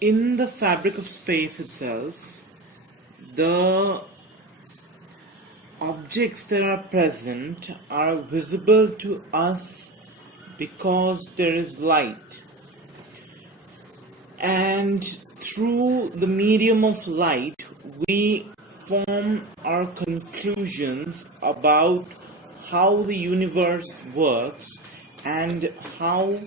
In the fabric of space itself, the objects that are present are visible to us because there is light. And through the medium of light, we form our conclusions about how the universe works and how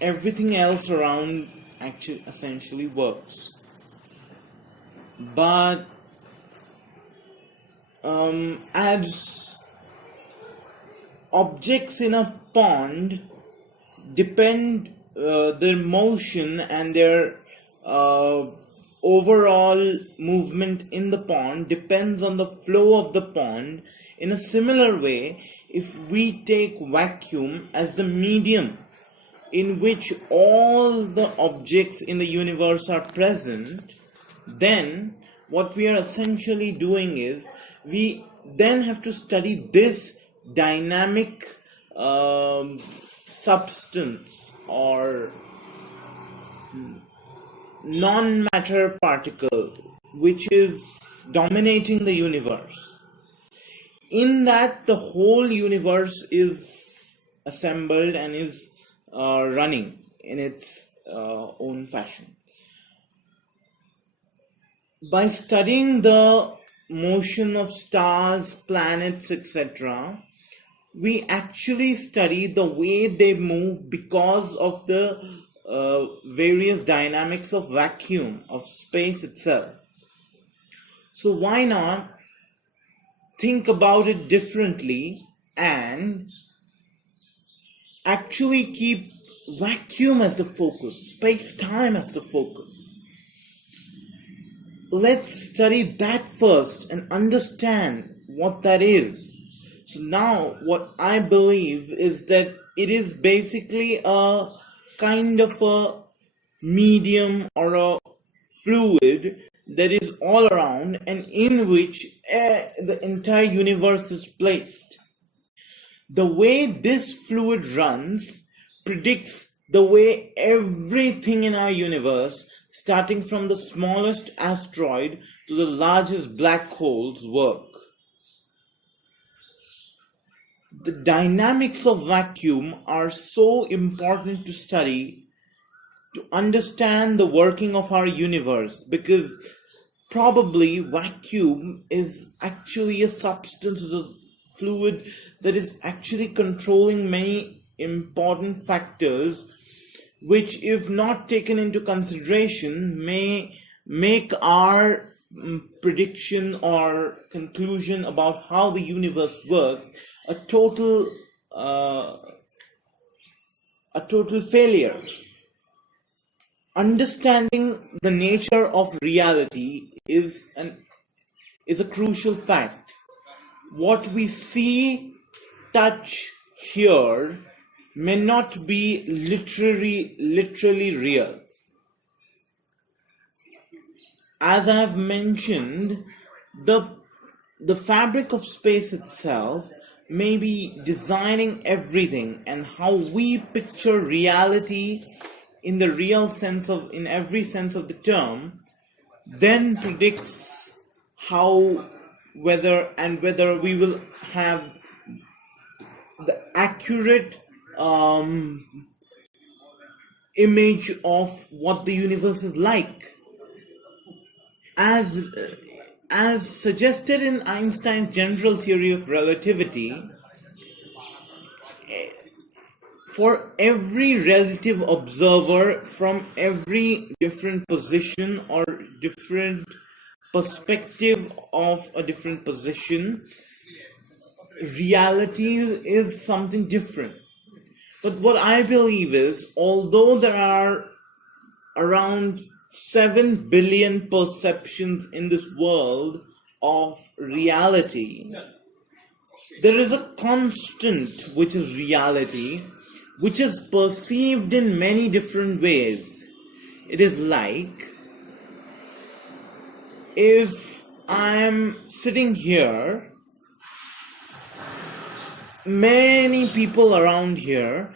everything else around actually essentially works. But as objects in a pond depend, their motion and their overall movement in the pond depends on the flow of the pond. In a similar way, if we take vacuum as the medium in which all the objects in the universe are present, then what we are essentially doing is we then have to study this dynamic substance or non-matter particle which is dominating the universe. In that, the whole universe is assembled and is running in its own fashion. By studying the motion of stars, planets, etc., we actually study the way they move because of the various dynamics of vacuum, of space itself. So why not think about it differently and actually keep vacuum as the focus, space-time as the focus. Let's study that first and understand what that is. So now what I believe is that it is basically a kind of a medium or a fluid that is all around and in which the entire universe is placed. The way this fluid runs predicts the way everything in our universe, starting from the smallest asteroid to the largest black holes, work. The dynamics of vacuum are so important to study to understand the working of our universe, because probably vacuum is actually a substance, is a fluid that is actually controlling many important factors which, if not taken into consideration, may make our prediction or conclusion about how the universe works a total failure. Understanding the nature of reality is a crucial fact. What we see, touch, hear may not be literally real. As I have mentioned, the fabric of space itself may be designing everything, and how we picture reality in the real sense of, in every sense of the term, then predicts how, whether we will have the accurate image of what the universe is like. As suggested in Einstein's general theory of relativity, for every relative observer from every different position or different perspective of a different position, reality is something different. But what I believe is, although there are around 7 billion perceptions in this world of reality, there is a constant which is reality, which is perceived in many different ways. It is like, if I'm sitting here, many people around here,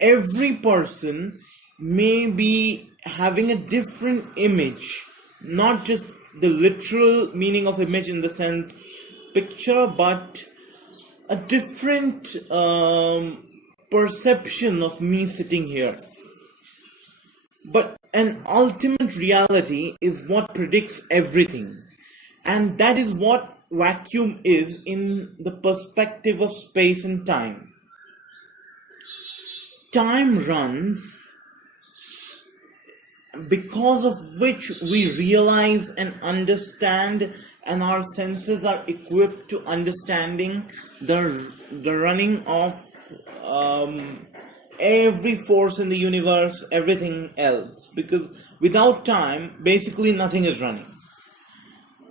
every person may be having a different image, not just the literal meaning of image in the sense picture, but a different perception of me sitting here. But an ultimate reality is what predicts everything. And that is what vacuum is in the perspective of space and time. Time runs, because of which we realize and understand, and our senses are equipped to understanding the running of every force in the universe, everything else, because without time basically nothing is running.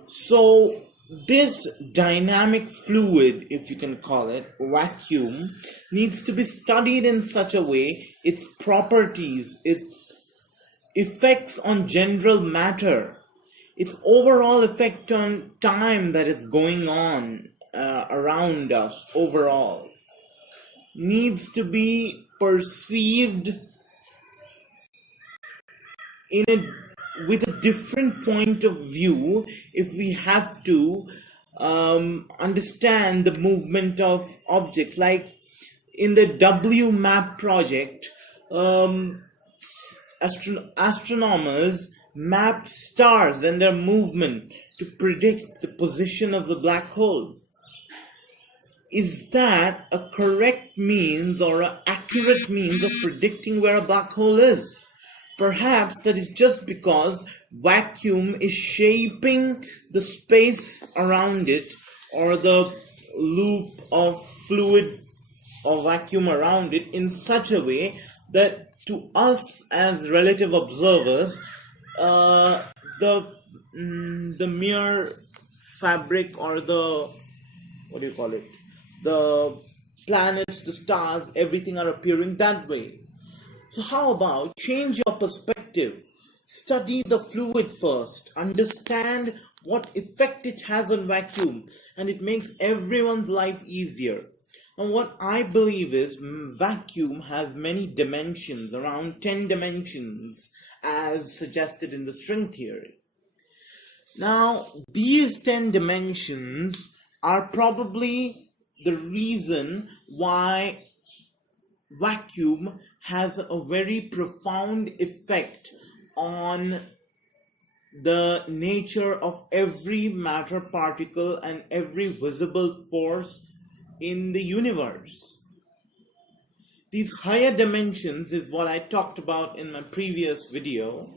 So this dynamic fluid, if you can call it vacuum, needs to be studied in such a way, its properties, its effects on general matter, its overall effect on time that is going on around us overall, needs to be perceived in a with a different point of view if we have to understand the movement of objects. Like in the WMAP project, astronomers mapped stars and their movement to predict the position of the black hole. Is that a correct means or an accurate means of predicting where a black hole is? Perhaps that is just because vacuum is shaping the space around it, or the loop of fluid or vacuum around it, in such a way that to us as relative observers, the mere fabric, or the, what do you call it, the planets, the stars, everything are appearing that way. So how about change your perspective? Study the fluid first, understand what effect it has on vacuum, and it makes everyone's life easier. And what I believe is vacuum has many dimensions, around 10 dimensions, as suggested in the string theory. Now, these 10 dimensions are probably the reason why vacuum has a very profound effect on the nature of every matter particle and every visible force in the universe. These higher dimensions, is what I talked about in my previous video,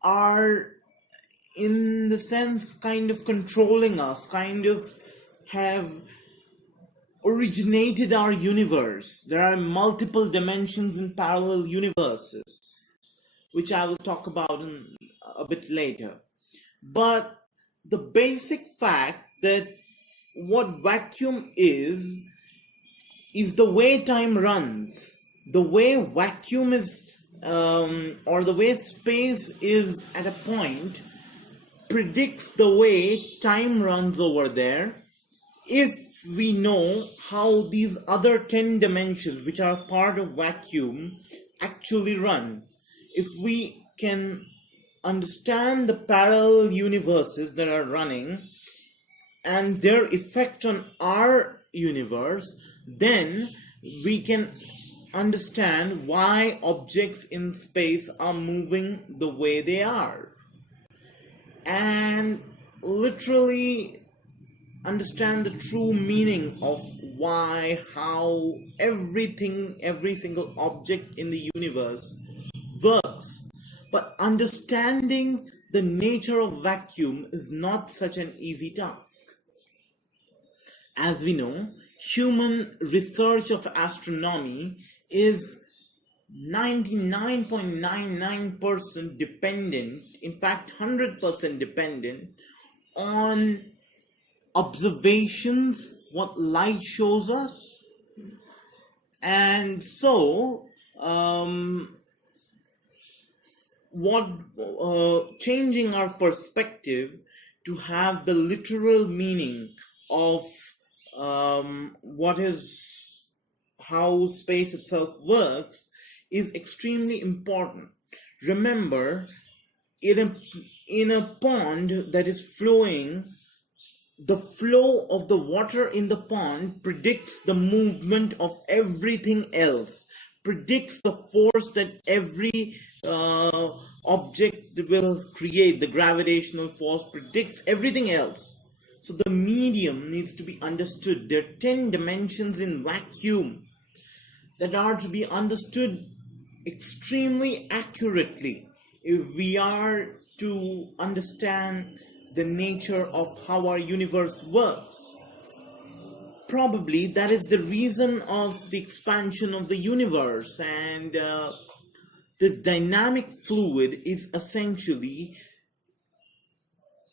are in the sense kind of controlling us, kind of have originated our universe. There are multiple dimensions in parallel universes, which I will talk about in a bit later. But the basic fact that what vacuum is the way time runs. The way vacuum is, or the way space is at a point, predicts the way time runs over there, if we know how these other 10 dimensions, which are part of vacuum, actually run. If we can understand the parallel universes that are running and their effect on our universe, then we can understand why objects in space are moving the way they are, and literally understand the true meaning of why, how everything, every single object in the universe works. But understanding the nature of vacuum is not such an easy task. As we know, human research of astronomy is 99.99% dependent, in fact 100% dependent on observations, what light shows us. And so changing our perspective to have the literal meaning of how space itself works is extremely important. Remember, in a pond that is flowing, the flow of the water in the pond predicts the movement of everything else, predicts the force that every object will create, the gravitational force predicts everything else. So the medium needs to be understood. There are 10 dimensions in vacuum that are to be understood extremely accurately if we are to understand the nature of how our universe works. Probably that is the reason of the expansion of the universe, and this dynamic fluid is essentially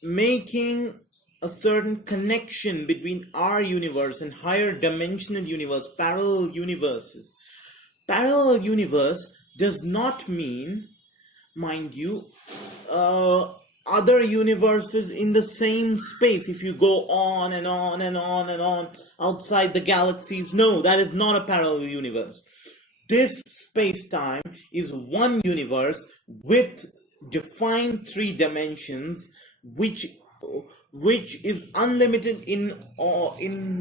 making a certain connection between our universe and higher dimensional universe, parallel universes. Parallel universe does not mean, mind you, other universes in the same space. If you go on and on and on and on outside the galaxies, no, that is not a parallel universe. This space-time is one universe with defined 3 dimensions, which is unlimited in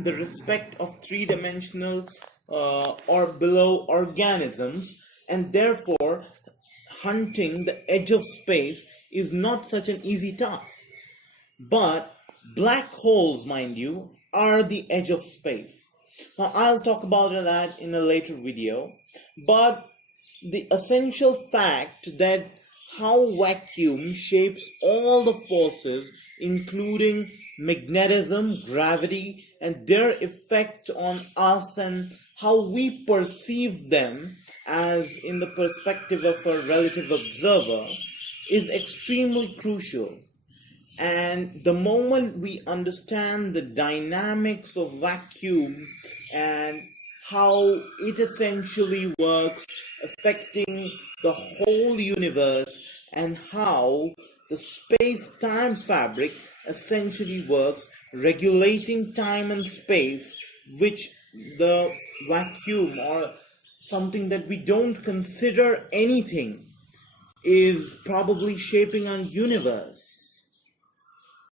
the respect of 3-dimensional or below organisms, and therefore hunting the edge of space is not such an easy task. But black holes, mind you, are the edge of space. Now I'll talk about that in a later video, but the essential fact that how vacuum shapes all the forces, including magnetism, gravity, and their effect on us and how we perceive them as in the perspective of a relative observer, is extremely crucial. And the moment we understand the dynamics of vacuum and how it essentially works, affecting the whole universe, and how the space-time fabric essentially works, regulating time and space, which the vacuum, or something that we don't consider anything, is probably shaping our universe.